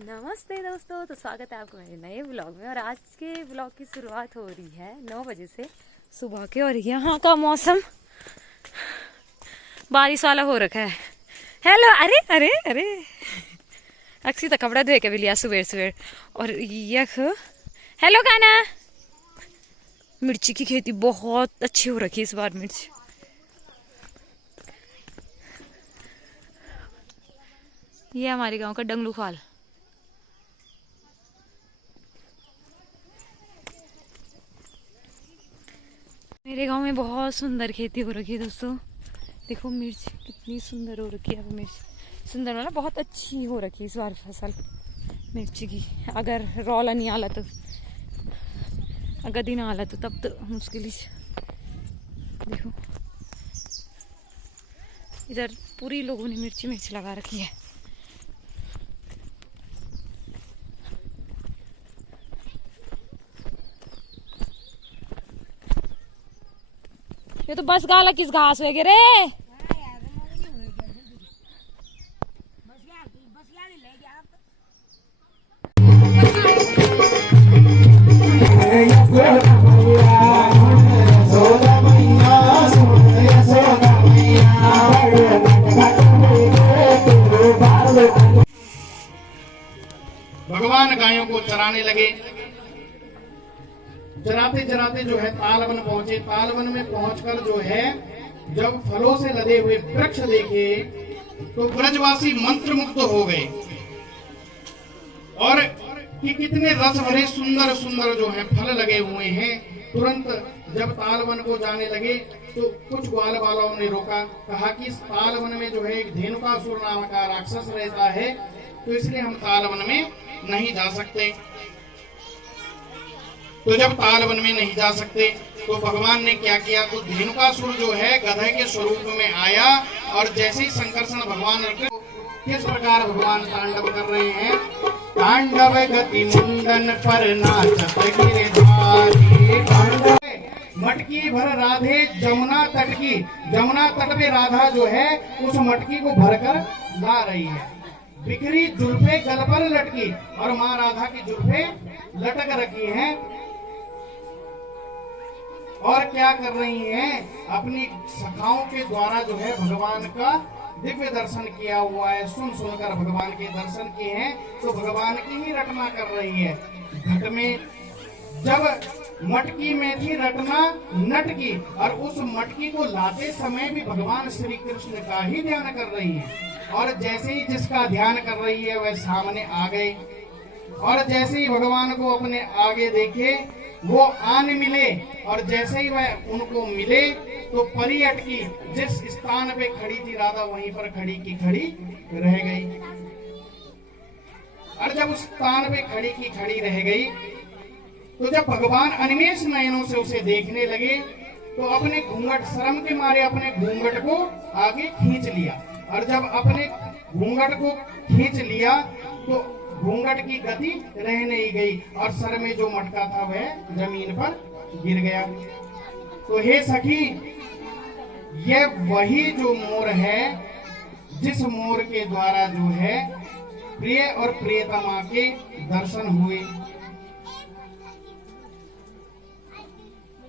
नमस्ते दोस्तों, तो स्वागत है आपको मेरे नए ब्लॉग में। और आज के ब्लॉग की शुरुआत हो रही है 9 बजे से सुबह के। और यहाँ का मौसम बारिश वाला हो रखा है। हेलो, अरे अरे अरे अक्सी तो कपड़ा धोए के भी लिया सुबह सुबह। और यह हेलो गाना, मिर्ची की खेती बहुत अच्छी हो रखी है इस बार। मिर्च ये हमारे गांव का डंगलू फाल। मेरे गांव में बहुत सुंदर खेती हो रखी है दोस्तों। देखो मिर्च कितनी सुंदर हो रखी है। मिर्च सुंदर वाला बहुत अच्छी हो रखी है इस बार फसल मिर्ची की। अगर रौला नहीं आला तो, अगर दिन आला तो तब तो मुश्किल ही। देखो इधर पूरी लोगों ने मिर्च लगा रखी है। ये तो बस गाला किस घास वगैरह। भगवान गायों को चराने लगे। चराते चराते जो है तालवन पहुंचे। तालवन में पहुंचकर जो है जब फलों से लदे हुए वृक्ष देखे तो ब्रजवासी मंत्रमुग्ध हो गए। और कि कितने रस भरे सुंदर सुंदर जो है फल लगे हुए हैं। तुरंत जब तालवन को जाने लगे तो कुछ ग्वाल बालों ने रोका, कहा कि इस तालवन में जो है एक धेनुकासुर नाम का राक्षस रहता है, तो इसलिए हम तालवन में नहीं जा सकते। तो जब तालवन में नहीं जा सकते तो भगवान ने क्या किया, तो धेनुकासुर जो है गधे के स्वरूप में आया। और जैसे ही संकर्षण भगवान किस प्रकार भगवान तांडव कर रहे हैं, तांडव गति मुंडन पर नाचत गिरधारी। तांडव मटकी भर राधे जमुना तट की। जमुना तट पे राधा जो है उस मटकी को भरकर ला रही है। बिखरी जुल्फे गल पर लटकी, और माँ राधा की जुल्फे लटक रखी हैं। और क्या कर रही हैं, अपनी सखाओं के द्वारा जो है भगवान का दिव्य दर्शन किया हुआ है। सुन सुनकर भगवान के दर्शन किए हैं तो भगवान की ही रटना कर रही है। घट में जब मटकी में थी रटना नट की, और उस मटकी को लाते समय भी भगवान श्री कृष्ण का ही ध्यान कर रही है। और जैसे ही जिसका ध्यान कर रही है वह सामने आ गए। और जैसे ही भगवान को अपने आगे देखे वो आन मिले, और जैसे ही वह उनको मिले तो परी अटकी। जिस स्थान पे खड़ी थी राधा वहीं पर खड़ी की खड़ी रह गई। और जब उस स्थान पे खड़ी की खड़ी रह गई तो जब भगवान अनिमेष नयनों से उसे देखने लगे तो अपने घूंघट, शर्म के मारे अपने घूंघट को आगे खींच लिया। और जब अपने घूंघट को खींच लिया तो घूंघट की गति रह नहीं गई, और सर में जो मटका था वह जमीन पर गिर गया। तो हे सखी, ये वही जो मोर है जिस मोर के द्वारा जो है प्रिय और प्रियतमा के दर्शन हुए।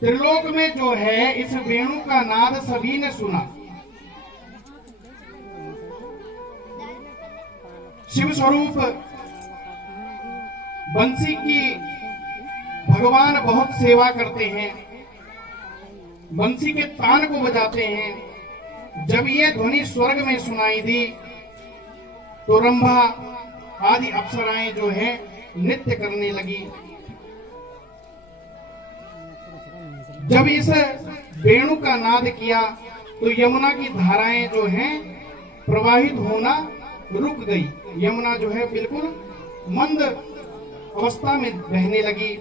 त्रिलोक में जो है इस वेणु का नाद सभी ने सुना। शिव स्वरूप बंसी की भगवान बहुत सेवा करते हैं, बंसी के तान को बजाते हैं। जब ये ध्वनि स्वर्ग में सुनाई दी तो रंभा आदि अप्सराएं जो है नृत्य करने लगी। जब इस वेणु का नाद किया तो यमुना की धाराएं जो हैं प्रवाहित होना रुक गई। यमुना जो है बिल्कुल मंद अवस्था में बहने लगी।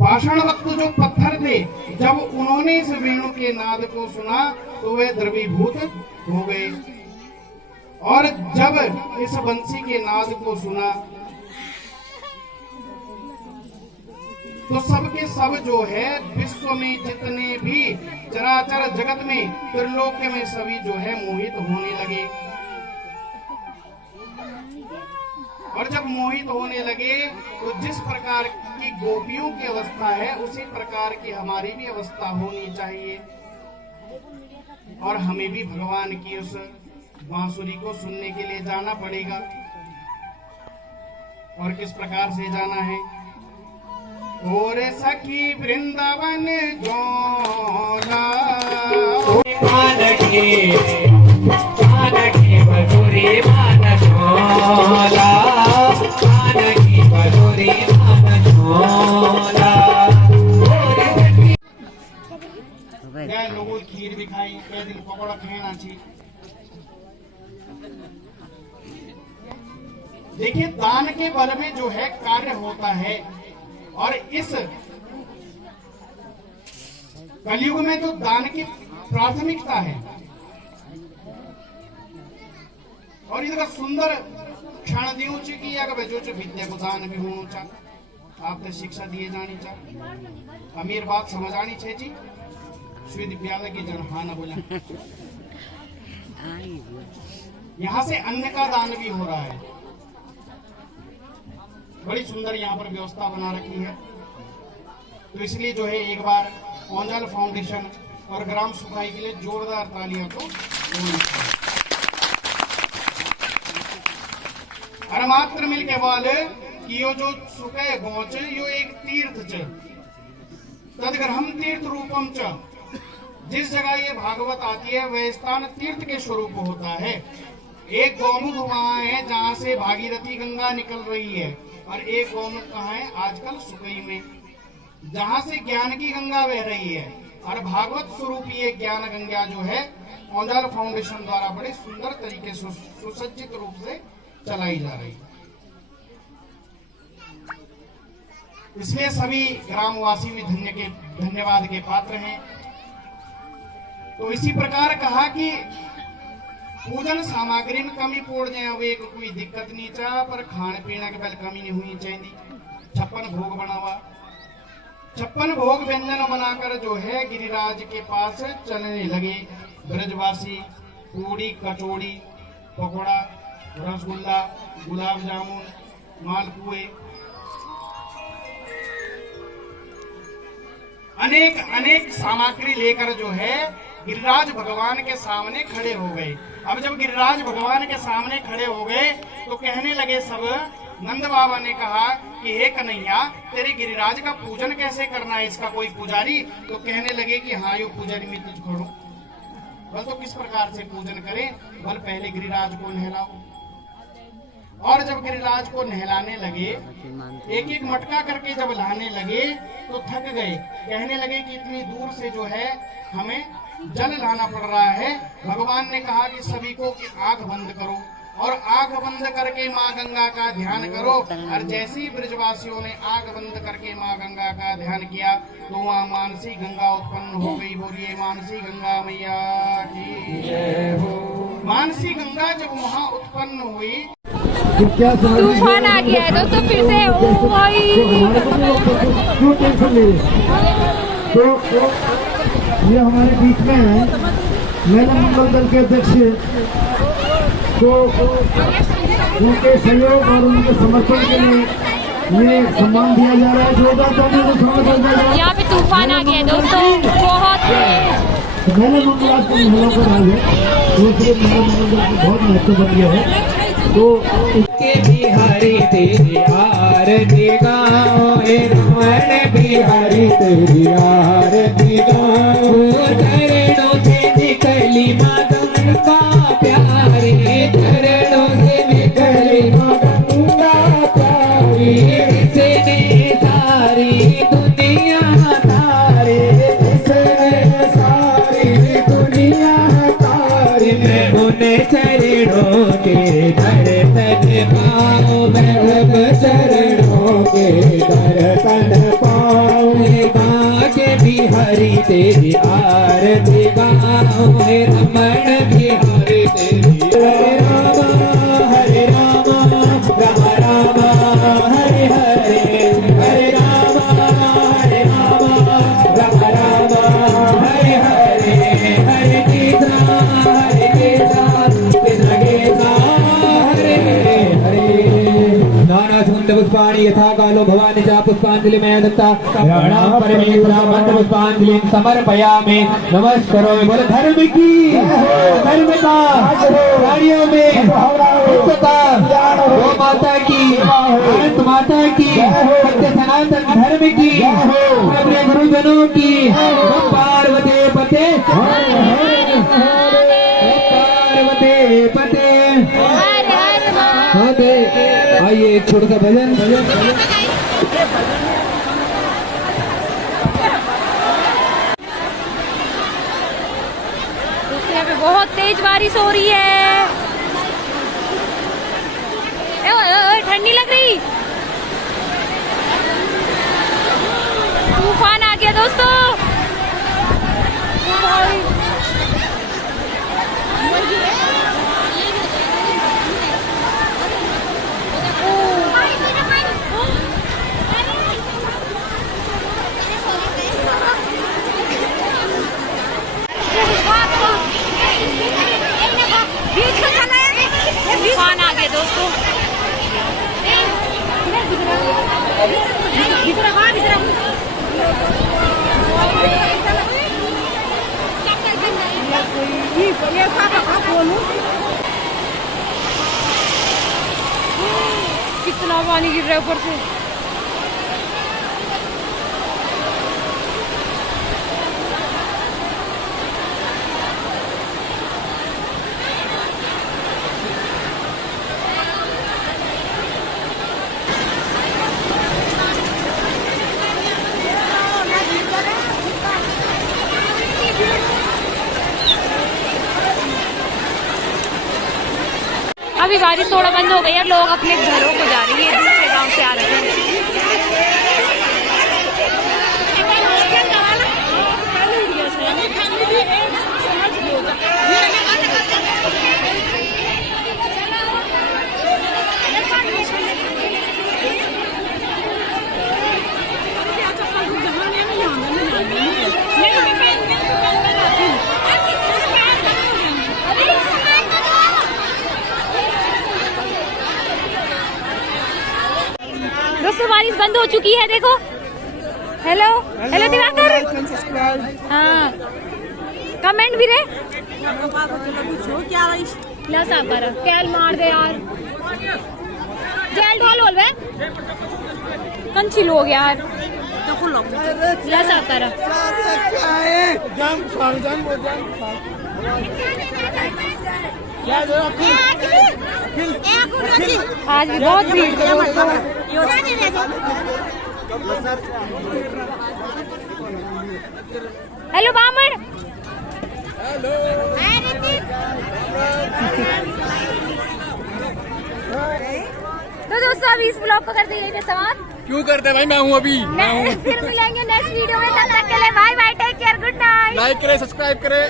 पाषाण वक्त जो पत्थर थे, जब उन्होंने इस वेणु के नाद को सुना तो वे द्रवीभूत हो गए। और जब इस बंसी के नाद को सुना तो सबके सब जो है विश्व में जितने भी चराचर जगत में त्रिलोक में सभी जो है मोहित होने लगे। मोहित होने लगे तो जिस प्रकार की गोपियों की अवस्था है उसी प्रकार की हमारी भी अवस्था होनी चाहिए, और हमें भी भगवान की उस बांसुरी को सुनने के लिए जाना पड़ेगा। और किस प्रकार से जाना है? और सखी वृंदावन जोला मधुरी मान झोला, की मधुरी मान झोला। क्या लोगों खीर भी खाई, कई दिन पकौड़ा खाना चाहिए। देखिए, दान के बल में जो है कार्य होता है, और इस कलयुग में तो दान की प्राथमिकता है। और इसका सुंदर क्षण दियो कि जो विद्या को दान भी होना चाह, आपने शिक्षा दिए जानी चाह। अमीर बात समझ आनी चाहिए जी। विश्वविद्यालय की जन हाँ न बोला। यहाँ से अन्न का दान भी हो रहा है। बड़ी सुंदर यहाँ पर व्यवस्था बना रखी है। तो इसलिए जो है एक बार ओंजाल फाउंडेशन और ग्राम सफाई के लिए जोरदार तालियां तो और मात्र मिल के वाले कि यो जो सुखे गोच यो एक तीर्थ च तदग्रहम तीर्थ रूपम च। जिस जगह ये भागवत आती है वह स्थान तीर्थ के स्वरूप होता है। एक गौमुख वहाँ है जहाँ से भागीरथी गंगा निकल रही है, और एक गौमुख कहाँ है? आजकल सुकई में, जहाँ से ज्ञान की गंगा बह रही है। और भागवत स्वरूप ये ज्ञान गंगा जो है ओंजाल फाउंडेशन द्वारा बड़े सुंदर तरीके से सुसज्जित रूप से चलाई जा रही है। इसलिए सभी ग्रामवासी भी धन्यवाद के पात्र हैं। तो इसी प्रकार कहा कि पूजन सामग्री में कमी पड़ जाए वे कोई दिक्कत नहीं चाह, पर खाने पीने के बल कमी नहीं हुई चाहिए। 56 भोग बना हुआ, 56 भोग व्यंजन बनाकर जो है गिरिराज के पास चलने लगे ब्रजवासी। पूड़ी, कचौड़ी, पकौड़ा, रसगुल्ला, गुलाब जामुन, मालपुए, अनेक अनेक सामग्री लेकर जो है गिरिराज भगवान के सामने खड़े हो गए। अब जब गिरिराज भगवान के सामने खड़े हो गए तो कहने लगे सब, नंद बाबा ने कहा कि हे कन्हैया, तेरे गिरिराज का पूजन कैसे करना है? इसका कोई पुजारी? तो कहने लगे कि हाँ, यो पुजारी में तुझ खड़ो। बल तो किस प्रकार से पूजन करें? बल पहले गिरिराज को नहलाओ। और जब गिरिराज को नहलाने लगे, एक एक मटका करके जब लाने लगे तो थक गए। कहने लगे कि इतनी दूर से जो है हमें जल लाना पड़ रहा है। भगवान ने कहा कि सभी को कि आंख बंद करो, और आंख बंद करके माँ गंगा का ध्यान करो। और जैसे ही ब्रजवासियों ने आंख बंद करके माँ गंगा का ध्यान किया तो वहाँ मानसी गंगा उत्पन्न हो गई। बोलिए मानसी गंगा मैया की जय हो। मानसी गंगा जब वहाँ उत्पन्न हुई, तूफान आ गया है दोस्तों फिर से। ओ भाई, क्यों टेंशन ले रहे? तो ये हमारे बीच में है महिला मंगल दल के अध्यक्ष, तो उनके सहयोग और उनके समर्थन के लिए ये सम्मान दिया जा रहा है। जोरदार यहाँ पे तूफान आ गया है दोस्तों, बहुत महिला मंगल आज को महिलाओं का राज है, दूसरे महिला मंगल दल की बहुत महत्व बन गया है। तो के बिहारी तेरी आरती गाओ, रमण बिहारी तेरी आरती गाओ। चरणों से निकली माँ गंगा प्यारी, चरणों से निकली माँ गंगा प्यारी। इसने सारी दुनिया तारी, इसने सारी दुनिया तारी। मैं उन्हें चरणों के दर्शन पाऊं, मैं उन चरणों के दर्शन पाऊं। भाग्य बिहारी तेरी आरती गाऊं, रमण बिहारी तेरी। हरे राम राम राम हरे हरे, हरे राम राम राम हरे हरे। हरे कृष्णा कृष्णा कृष्ण कृष्ण हरे हरे। पुष्पाणि यथा कालो भवानि च पुष्पांजलि मैं दत्ता राणाम परमेश्वरा मंत्र पुष्पांजलि समर्पयामि नमस्कारोमि। बोले धर्म की धर्म का प्राणियों में एकता गौ माता की भारत माता की सत्य सनातन धर्म की अपने गुरुजनों की पार्वती पते पार्वती पते आइए एक छोटा सा भजन यहाँ पे बहुत तेज बारिश हो रही है। ठंडी लग रही। तूफान आ गया दोस्तों। तूफान आ गया दोस्तों। कितना पानी गिर रहा है ऊपर से। अभी बारिश थोड़ा बंद हो गई है, लोग अपने घरों को जा रही है, दूसरे गांव से आ रहे हैं। दोस्तों बारिश बंद हो चुकी है, देखो। Hello hello Diwakar. हाँ कमेंट भी रे ला सापर कैल मार दे यार। जेल ढोल बोल बे कंची लोग यार ला सापर। आज भी बहुत भीड़ है। हेलो बामण। तो दोस्तों अभी इस ब्लॉग को करते हैं समाप्त। क्यों करते भाई, मैं हूँ अभी। फिर मिलेंगे नेक्स्ट वीडियो में, तब तक के लिए bye bye, take care, good night. Like करे, सब्सक्राइब करे।